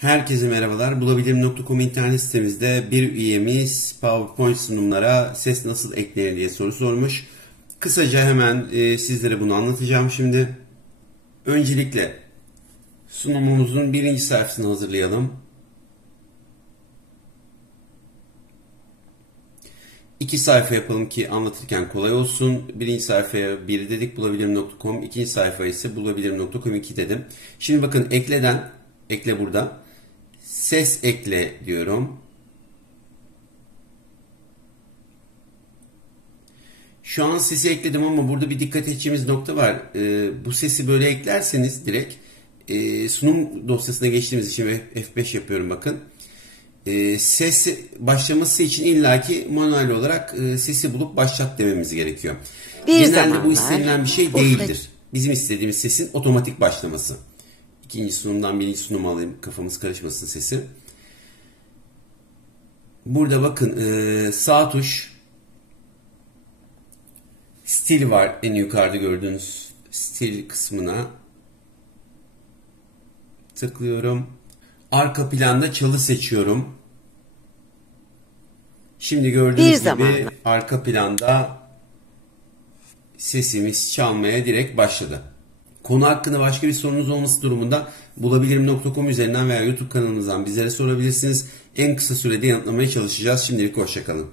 Herkese merhabalar. Bulabilirim.com internet sitemizde bir üyemiz PowerPoint sunumlara ses nasıl eklenir diye soru sormuş. Kısaca hemen sizlere bunu anlatacağım şimdi. Öncelikle sunumumuzun birinci sayfasını hazırlayalım. İki sayfa yapalım ki anlatırken kolay olsun. Birinci sayfaya 1 dedik bulabilirim.com, ikinci sayfaya ise bulabilirim.com 2 dedim. Şimdi bakın ekle burada. Ses ekle diyorum. Şu an sesi ekledim ama burada bir dikkat edeceğimiz nokta var. Bu sesi böyle eklerseniz direkt sunum dosyasına geçtiğimiz için F5 yapıyorum bakın. Ses başlaması için illaki manuel olarak sesi bulup başlat dememiz gerekiyor. Genelde bu istenilen bir şey değildir. Bizim istediğimiz sesin otomatik başlaması. İkinci sunumdan birinci sunuma alayım, kafamız karışmasın sesi. Burada bakın sağ tuş stil var, en yukarıda gördüğünüz stil kısmına tıklıyorum. Arka planda çalı seçiyorum. Şimdi gördüğünüz gibi arka planda sesimiz çalmaya direkt başladı. Konu hakkında başka bir sorunuz olması durumunda bulabilirim.com üzerinden veya YouTube kanalımızdan bizlere sorabilirsiniz. En kısa sürede yanıtlamaya çalışacağız. Şimdilik hoşça kalın.